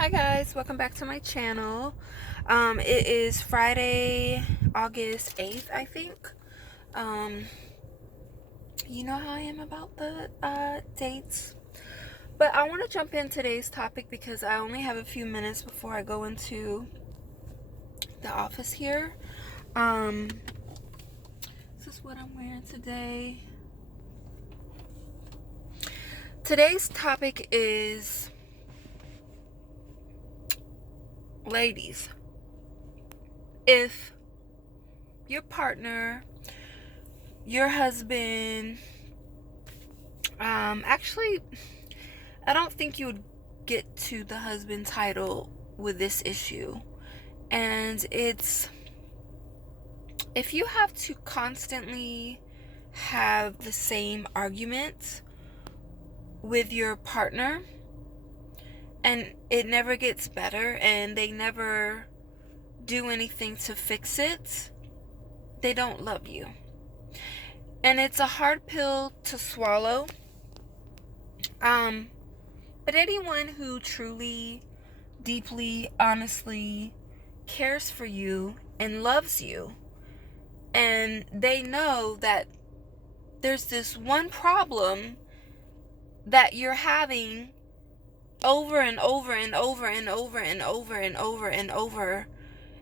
Hi guys, welcome back to my channel. It is Friday, August 8th, I think. Um, you know how I am about the dates. But I want to jump in today's topic because I only have a few minutes before I go into the office here. Um, this is what I'm wearing today. Today's topic is ladies. If your partner, your husband, actually, I don't think you would get to the husband title with this issue. And it's if you have to constantly have the same argument with your partner and it never gets better and they never do anything to fix it, they don't love you. And it's a hard pill to swallow. But anyone who truly, deeply, honestly cares for you and loves you, and they know that there's this one problem that you're having over and over and over and over and over and over and over,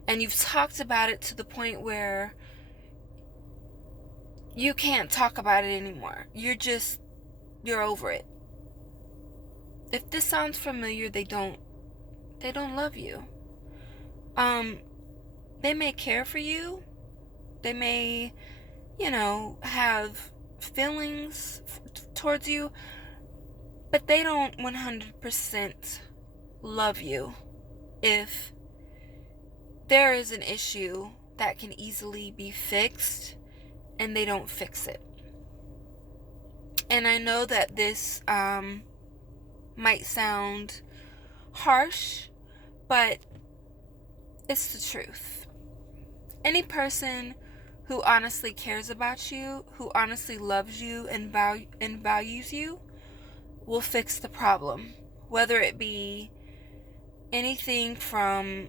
and you've talked about it to the point where you can't talk about it anymore. You're over it. If this sounds familiar, they don't love you. They may care for you. They may, have feelings towards you, but they don't 100% love you if there is an issue that can easily be fixed and they don't fix it. And I know that this might sound harsh, but it's the truth. Any person who honestly cares about you, who honestly loves you and values you, will fix the problem. Whether it be anything from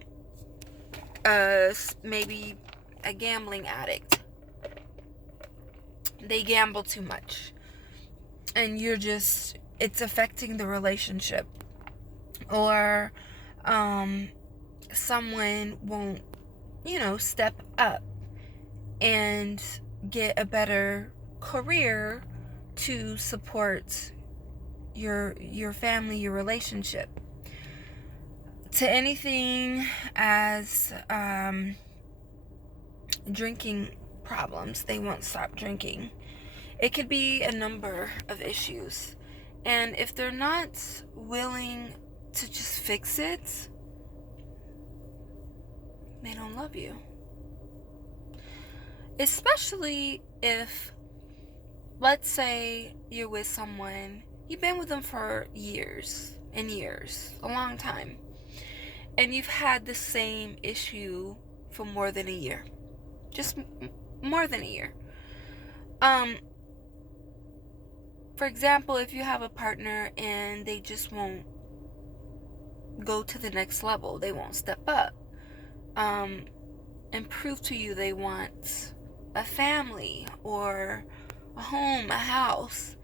maybe a gambling addict. They gamble too much. And it's affecting the relationship. Or someone won't, step up and get a better career to support your family, your relationship. To anything as drinking problems, they won't stop drinking. It could be a number of issues. And if they're not willing to just fix it, they don't love you. Especially if, let's say you're with someone, you've been with them for years and years, a long time, and you've had the same issue for more than a year. Just more than a year. For example, if you have a partner and they just won't go to the next level, they won't step up, and prove to you they want a family or a home, a house.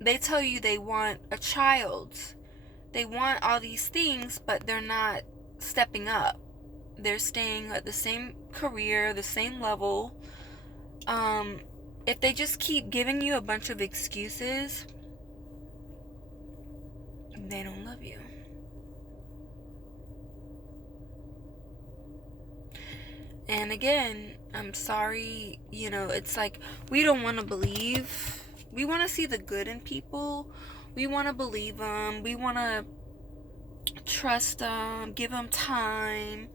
They tell you they want a child. They want all these things, but they're not stepping up. They're staying at the same career, the same level. If they just keep giving you a bunch of excuses, they don't love you. And again, I'm sorry, it's like we don't want to believe. We want to see the good in people. We want to believe them. We want to trust them, give them time.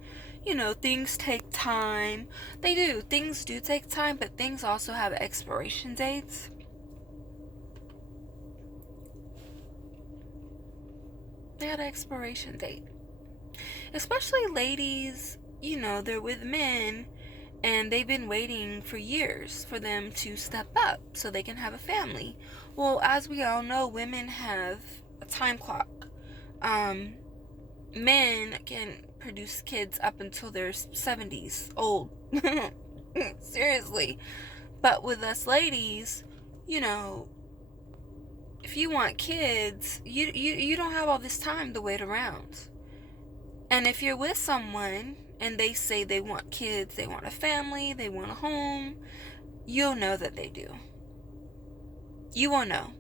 Things take time. They do. Things do take time, but things also have expiration dates. They had an expiration date. Especially ladies, they're with men and they've been waiting for years for them to step up so they can have a family. Well, as we all know, women have a time clock. Um, Men can produce kids up until their 70s old. Seriously. But with us ladies, you know, if you want kids, you don't have all this time to wait around. And if you're with someone and they say they want kids, they want a family, they want a home, you'll know that they do. You will know.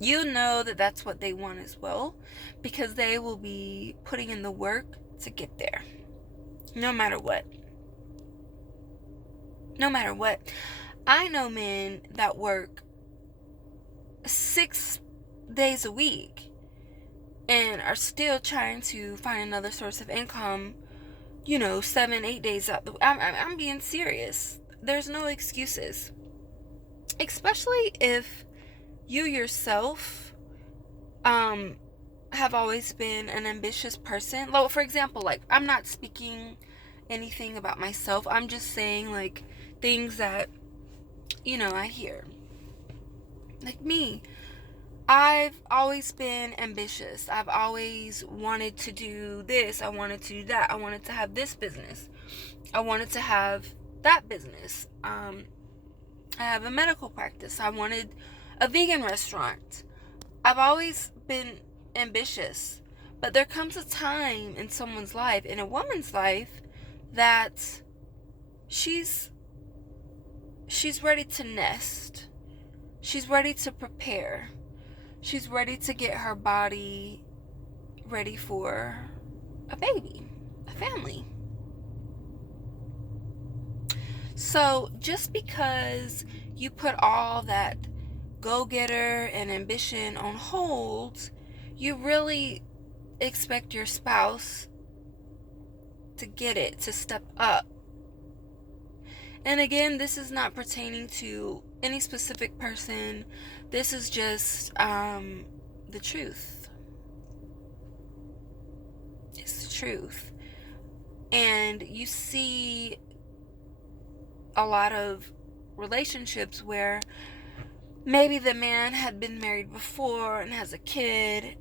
You'll know that that's what they want as well, because they will be putting in the work to get there. No matter what. No matter what. I know men that work 6 days a week and are still trying to find another source of income, 7-8 days out. I'm being serious. There's no excuses. Especially if you yourself have always been an ambitious person. Like, for example, like, I'm not speaking anything about myself. I'm just saying, like, things that, I hear. Like me, I've always been ambitious. I've always wanted to do this. I wanted to do that. I wanted to have this business. I wanted to have that business. I have a medical practice. I wanted a vegan restaurant. I've always been ambitious. But there comes a time in someone's life, in a woman's life, that she's ready to nest. She's ready to prepare. She's ready to get her body ready for a baby, a family. So just because you put all that go-getter and ambition on hold, you really expect your spouse to get it, to step up. And again, this is not pertaining to any specific person. This is just the truth. It's the truth. And you see a lot of relationships where maybe the man had been married before and has a kid.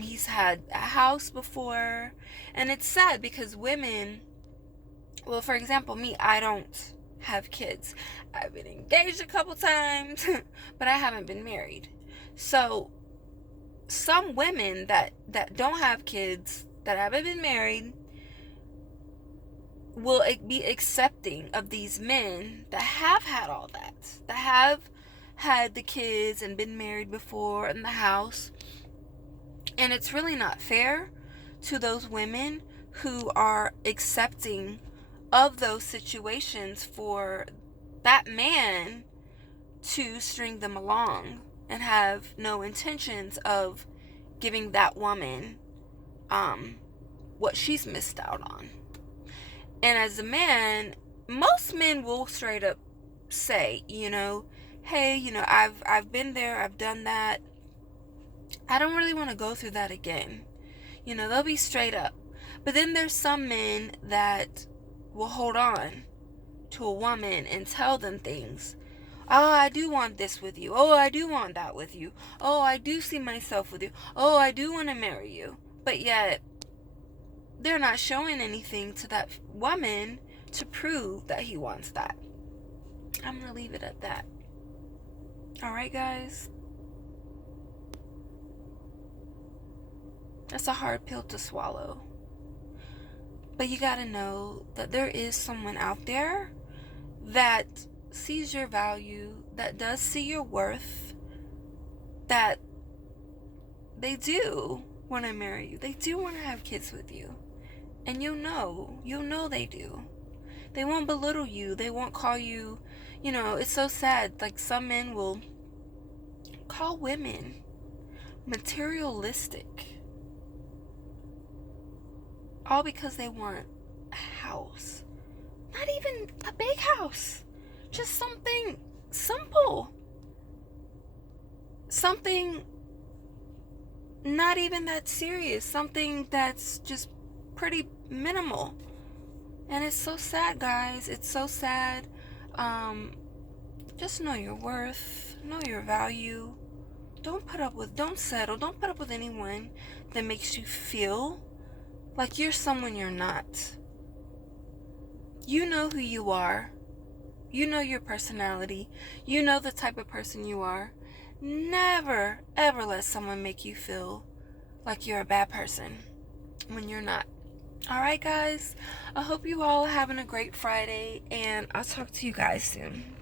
He's had a house before. And it's sad because women, well, for example, me, I don't have kids. I've been engaged a couple times, but I haven't been married. So some women that don't have kids, that haven't been married, will be accepting of these men that have had all that have had the kids and been married before in the house. And it's really not fair to those women who are accepting of those situations for that man to string them along and have no intentions of giving that woman what she's missed out on. And as a man, most men will straight up say, hey, I've been there, I've done that. I don't really want to go through that again. They'll be straight up. But then there's some men that will hold on to a woman and tell them things. Oh, I do want this with you. Oh, I do want that with you. Oh, I do see myself with you. Oh, I do want to marry you. But yet, they're not showing anything to that woman to prove that he wants that. I'm going to leave it at that. Alright, guys? That's a hard pill to swallow. But you gotta know that there is someone out there that sees your value, that does see your worth, that they do want to marry you. They do want to have kids with you. And you'll know they do. They won't belittle you. They won't call you, it's so sad. Like, some men will call women materialistic. All because they want a house. Not even a big house. Just something simple. Something not even that serious. Something that's just pretty minimal. And it's so sad, guys. It's so sad. Just know your worth. Know your value. don't settle, don't put up with anyone that makes you feel like you're someone you're not. You know who you are. You know your personality. You know the type of person you are. Never, ever let someone make you feel like you're a bad person when you're not. Alright, guys? I hope you all are having a great Friday, and I'll talk to you guys soon.